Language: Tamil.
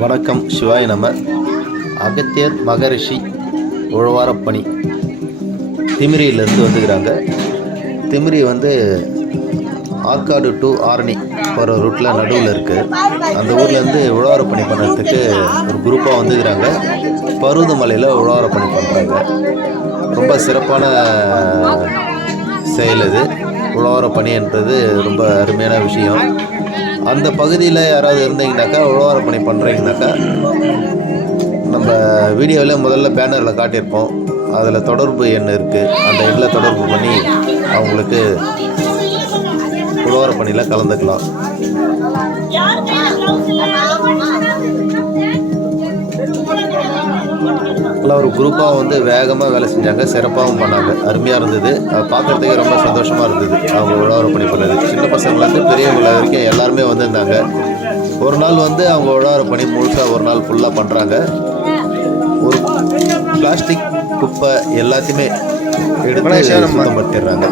வணக்கம் சிவாய நம. அகத்தியர் மகரிஷி உழவாரப்பணி திமிரியிலேருந்து வந்துக்கிறாங்க. திமிரி வந்து ஆற்காடு டு ஆரணி போகிற ரூட்டில் நடுவில் இருக்குது அந்த ஊர்லேருந்து உழவாரப்பணி பண்ணுறதுக்கு ஒரு குரூப்பாக வந்துக்கிறாங்க. பருவதமலையில் உழவாரப்பணி பண்ணுறாங்க ரொம்ப சிறப்பான செயல் இது. உழவர பணி என்றது ரொம்ப அருமையான விஷயம். அந்த பகுதியில் யாராவது இருந்தீங்கனாக்கா உழவர பணி பண்ணுறீங்கனாக்கா நம்ம வீடியோவில் முதல்ல பேனரில் காட்டியிருப்போம். அதில் தொடர்பு எண் இருக்குது அந்த எண்ணில் தொடர்பு பண்ணி அவங்களுக்கு உழவர பணியில் கலந்துக்கலாம். எல்லாம் ஒரு குரூப்பாக வந்து வேகமாக வேலை செஞ்சாங்க சிறப்பாகவும் பண்ணாங்க. அருமையாக இருந்தது. அதை பார்க்குறதுக்கே ரொம்ப சந்தோஷமாக இருந்தது. அவங்க உழவார பணி பண்ணது. சின்ன பசங்கள்லேருந்து பெரியவங்கள வரைக்கும் எல்லாருமே வந்திருந்தாங்க. ஒரு நாள் வந்து அவங்க உழவார பணி முழுசாக ஒரு நாள் ஃபுல்லாக பண்ணுறாங்க ஒரு பிளாஸ்டிக் குப்பை எல்லாத்தையுமே எடுத்து சுத்தப்படுத்திடுறாங்க